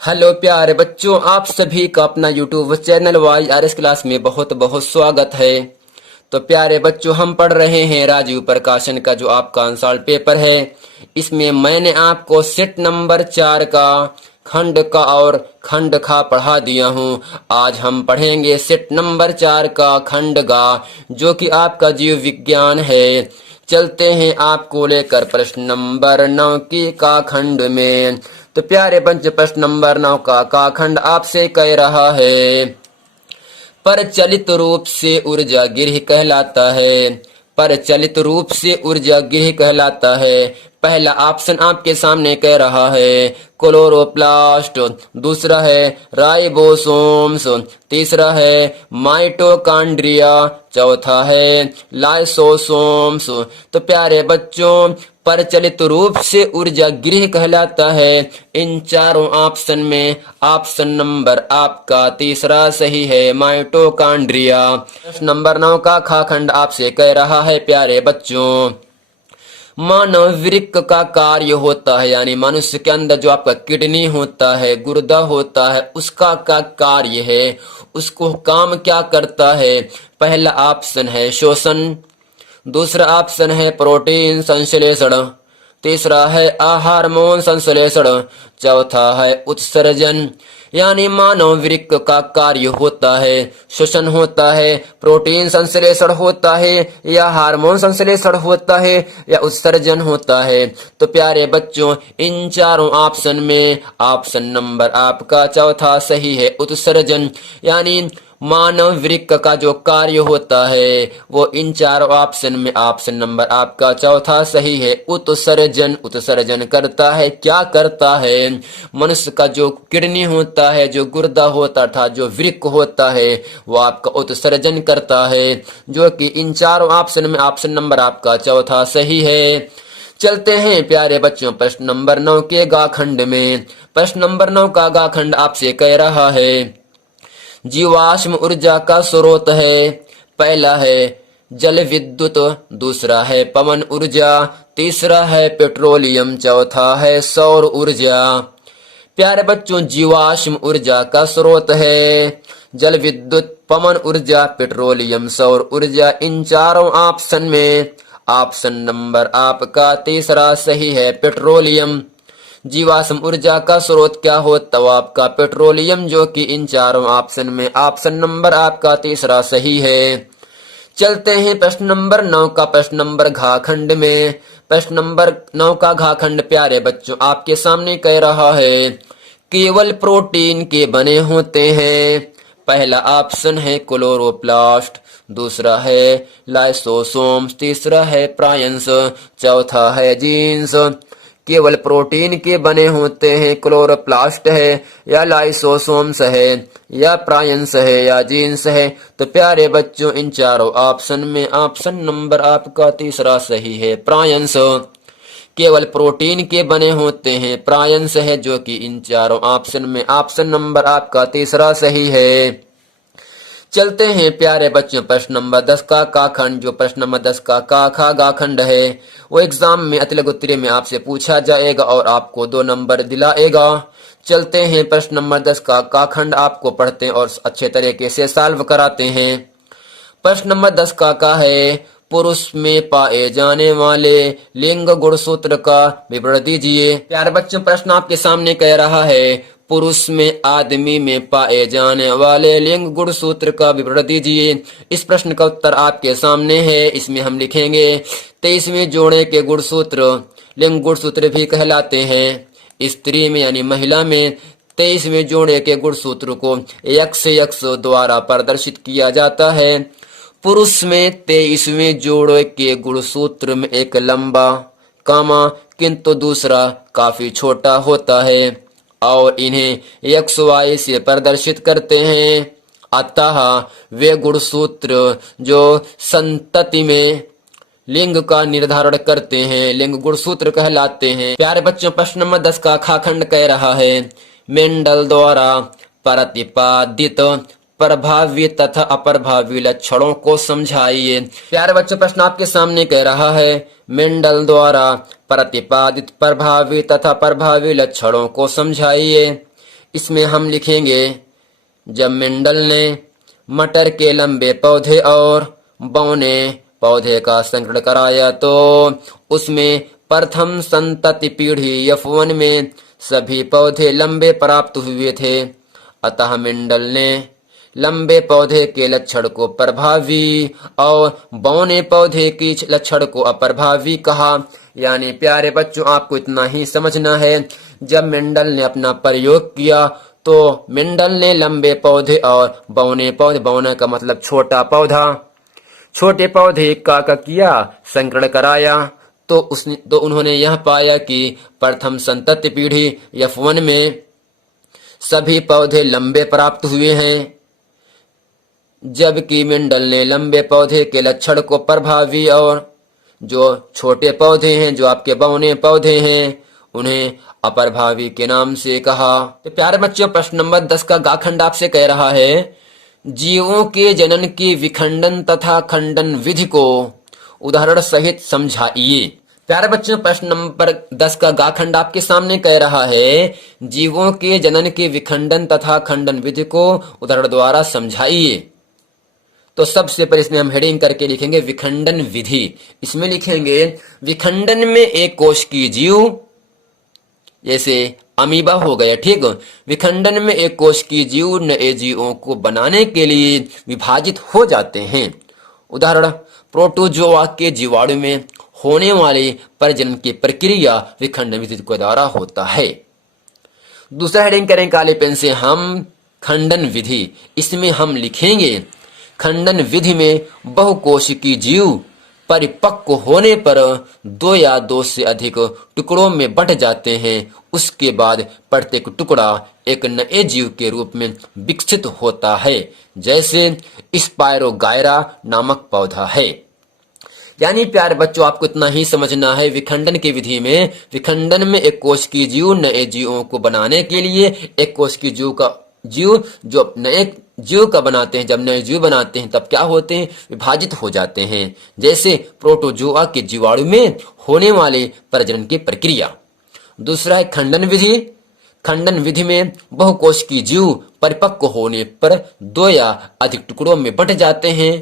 Hello प्यारे बच्चों, आप सभी का अपना यूट्यूब चैनल YRS क्लास में बहुत बहुत स्वागत है। तो प्यारे बच्चों, हम पढ़ रहे हैं राजीव प्रकाशन का जो आपका आंसर पेपर है। इसमें मैंने आपको सेट नंबर 4 का खंड का और खंड खा पढ़ा दिया हूँ। आज हम पढ़ेंगे सेट नंबर 4 का खंड गा, जो कि आपका जीव विज्ञान है। चलते हैं आपको लेकर प्रश्न नंबर 9 की का खंड में। तो प्यारे बच्चों, प्रश्न नंबर 9 का खंड आपसे कह रहा है, परचलित रूप से ऊर्जा गृह कहलाता है। परचलित रूप से ऊर्जा गृह कहलाता है। पहला ऑप्शन आपके सामने कह रहा है क्लोरोप्लास्ट, दूसरा है राइबोसोम्स, तीसरा है माइटोकॉन्ड्रिया, चौथा है लाइसोसोम्स। तो प्यारे बच्चों, परचलित रूप से ऊर्जा गृह कहलाता है। इन चारों ऑप्शन में ऑप्शन नंबर आपका तीसरा सही है, माइटोकॉन्ड्रिया। प्रश्न नंबर 9 का खा खंड आपसे कह रहा है, प्यारे बच्चों, मानव वृक्क का कार्य होता है, यानी मनुष्य के अंदर जो आपका किडनी होता है, गुर्दा होता है, उसका क्या कार्य है, उसको काम क्या करता है। पहला ऑप्शन है शोषण, दूसरा ऑप्शन है प्रोटीन संश्लेषण, तीसरा है हार्मोन संश्लेषण, चौथा है उत्सर्जन। यानी मानव वृक्क का कार्य होता है श्वसन होता है, प्रोटीन संश्लेषण होता है, या हार्मोन संश्लेषण होता है, या उत्सर्जन होता है। तो प्यारे बच्चों, इन चारों ऑप्शन में ऑप्शन नंबर आपका चौथा सही है, उत्सर्जन। यानी मानव वृक्क का जो कार्य होता है वो इन चार ऑप्शन में ऑप्शन नंबर आपका चौथा सही है, उत्सर्जन। उत्सर्जन करता है, क्या करता है, मनुष्य का जो किडनी होता है, जो गुर्दा होता था, जो वृक्क होता है, वो आपका उत्सर्जन करता है, जो कि इन चारों ऑप्शन में ऑप्शन नंबर आपका चौथा सही है। चलते हैं प्यारे बच्चों प्रश्न नंबर 9 के गा खंड में। प्रश्न नंबर 9 का गा खंड आपसे कह रहा है, जीवाश्म ऊर्जा का स्रोत है। पहला है जल विद्युत, दूसरा है पवन ऊर्जा, तीसरा है पेट्रोलियम, चौथा है सौर ऊर्जा। प्यारे बच्चों, जीवाश्म ऊर्जा का स्रोत है जल विद्युत, पवन ऊर्जा, पेट्रोलियम, सौर ऊर्जा। इन चारों ऑप्शन में ऑप्शन नंबर आपका तीसरा सही है, पेट्रोलियम। जीवाश्म ऊर्जा का स्रोत क्या होता है, आपका पेट्रोलियम, जो कि इन चारों ऑप्शन में ऑप्शन नंबर आपका तीसरा सही है। चलते हैं प्रश्न नंबर 9 का प्रश्न नंबर घा खंड में। प्रश्न नंबर 9 का घा खंड प्यारे बच्चों आपके सामने कह रहा है, केवल प्रोटीन के बने होते हैं। पहला ऑप्शन है क्लोरोप्लास्ट, दूसरा है लाइसोसोम्स, तीसरा है प्रायंस, चौथा है जीन्स। केवल प्रोटीन के बने होते हैं, क्लोरोप्लास्ट है, या लाइसोसोम्स है, या प्रायंस है, या जीन्स है। तो प्यारे बच्चों, इन चारों ऑप्शन में ऑप्शन नंबर आपका तीसरा सही है, प्रायंस। केवल प्रोटीन के बने होते हैं, प्रायंस है, जो कि इन चारों ऑप्शन में ऑप्शन नंबर आपका तीसरा सही है। चलते हैं प्यारे बच्चों प्रश्न नंबर 10 का खंड। जो प्रश्न नंबर 10 का खा गा खंड है वो एग्जाम में अतिलग उत्तरी में आपसे पूछा जाएगा और आपको 2 नंबर दिलाएगा। चलते हैं प्रश्न नंबर 10 का खंड आपको पढ़ते हैं और अच्छे तरीके से सॉल्व कराते हैं। प्रश्न नंबर 10 का है, पुरुष में पाए जाने वाले लिंग गुणसूत्र का विवरण दीजिए। प्यारे बच्चों, प्रश्न आपके सामने कह रहा है, पुरुष में आदमी में पाए जाने वाले लिंग गुणसूत्र का विवरण दीजिए। इस प्रश्न का उत्तर आपके सामने है। इसमें हम लिखेंगे 23वें जोड़े के गुणसूत्र लिंग गुणसूत्र भी कहलाते हैं। स्त्री में यानी महिला में 23वें जोड़े के गुणसूत्र को XX द्वारा प्रदर्शित किया जाता है। पुरुष में 23वें जोड़े के गुणसूत्र में एक लंबा कामा किंतु दूसरा काफी छोटा होता है और इन्हें XY से प्रदर्शित करते हैं। अतः वे गुणसूत्र जो संतति में लिंग का निर्धारण करते हैं लिंग गुणसूत्र कहलाते हैं। प्यारे बच्चों, प्रश्न नंबर 10 का खा खंड कह रहा है, मेंडल द्वारा प्रतिपादित प्रभावी तथा अप्रभावी लक्षणों को समझाइए। प्यारे बच्चों, प्रश्न आपके सामने कह रहा है, मेंडल द्वारा प्रतिपादित प्रभावी तथा प्रभावी लक्षणों को समझाइए। इसमें हम लिखेंगे, जब मेंडल ने मटर के लंबे पौधे और बौने पौधे का संकरण कराया तो उसमें प्रथम संतति पीढ़ी F1 में सभी पौधे लंबे प्राप्त हुए थे। अतः मेंडल ने लंबे पौधे के लक्षण को प्रभावी और बौने पौधे की लक्षण को अप्रभावी कहा। यानी प्यारे बच्चों, आपको इतना ही समझना है, जब मेंडल ने अपना प्रयोग किया तो मेंडल ने लंबे पौधे और बौने पौधे, बौना का मतलब छोटा पौधा, छोटे पौधे का किया संकरण कराया तो उन्होंने यह पाया कि प्रथम संतति पीढ़ी F1 में सभी पौधे लंबे प्राप्त हुए हैं, जबकि मेंडल ने लंबे पौधे के लक्षण को प्रभावी और जो छोटे पौधे हैं, जो आपके बौने पौधे हैं, उन्हें अप्रभावी के नाम से कहा। तो प्यारे बच्चों, प्रश्न नंबर 10 का गाखंड आपसे कह रहा है, जीवों के जनन की विखंडन तथा खंडन विधि को उदाहरण सहित समझाइए। प्यारे बच्चों, प्रश्न नंबर 10 का गाखंड आपके सामने कह रहा है, जीवों के जनन के विखंडन तथा खंडन विधि को उदाहरण द्वारा समझाइए। तो सबसे पहले इसमें हम हेडिंग करके लिखेंगे विखंडन विधि। इसमें लिखेंगे, विखंडन में एक कोश की जीव, जैसे अमीबा हो गया, ठीक। विखंडन में एक कोश की जीव नए जीवों को बनाने के लिए विभाजित हो जाते हैं। उदाहरण, प्रोटोजोआ के जीवाणु में होने वाली प्रजनन की प्रक्रिया विखंडन विधि के द्वारा होता है। दूसरा हेडिंग करें काले पेन से हम खंडन विधि। इसमें हम लिखेंगे, खंडन विधि में बहुकोशिकीय जीव परिपक्व होने पर 2 या 2 से अधिक टुकड़ों में बंट जाते हैं। उसके बाद प्रत्येक टुकड़ा एक नए जीव के रूप में विकसित होता है, जैसे स्पायरोगायरा नामक पौधा है। यानी प्यारे बच्चों, आपको इतना ही समझना है, विखंडन की विधि में, विखंडन में एक कोश की जीव नए जीवों को बनाने के लिए एक कोश की जीव जो नए जीव का बनाते हैं, जब नए जीव बनाते हैं तब क्या होते हैं, विभाजित हो जाते हैं, जैसे प्रोटोजोआ के जीवाणु में होने वाले प्रजनन की प्रक्रिया। दूसरा है खंडन विधि। खंडन विधि में बहुकोश की जीव परिपक्व होने पर 2 या अधिक टुकड़ों में बंट जाते हैं,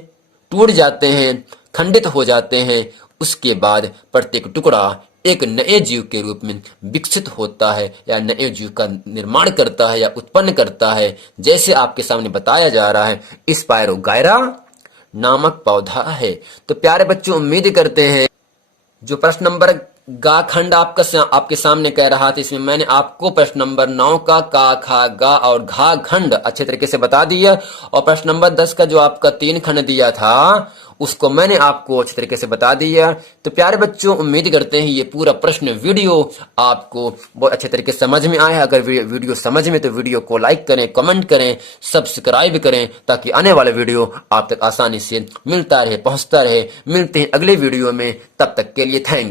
टूट जाते हैं, खंडित हो जाते हैं। उसके बाद प्रत्येक टुकड़ा एक नए जीव के रूप में विकसित होता है या नए जीव का निर्माण करता है या उत्पन्न करता है, जैसे आपके सामने बताया जा रहा है, स्पायरोगायरा नामक पौधा है। तो प्यारे बच्चों, उम्मीद करते हैं जो प्रश्न नंबर गा खंड आपके सामने कह रहा था, इसमें मैंने आपको प्रश्न नंबर 9 का खा गा और घा खंड अच्छे तरीके से बता दिया, और प्रश्न नंबर 10 का जो आपका 3 खंड दिया था उसको मैंने आपको अच्छे तरीके से बता दिया। तो प्यारे बच्चों, उम्मीद करते हैं ये पूरा प्रश्न वीडियो आपको बहुत अच्छे तरीके से समझ में आया। अगर वीडियो समझ में तो वीडियो को लाइक करें, कमेंट करें, सब्सक्राइब करें, ताकि आने वाला वीडियो आप तक आसानी से मिलता रहे, पहुंचता रहे। मिलते हैं अगले वीडियो में, तब तक के लिए थैंक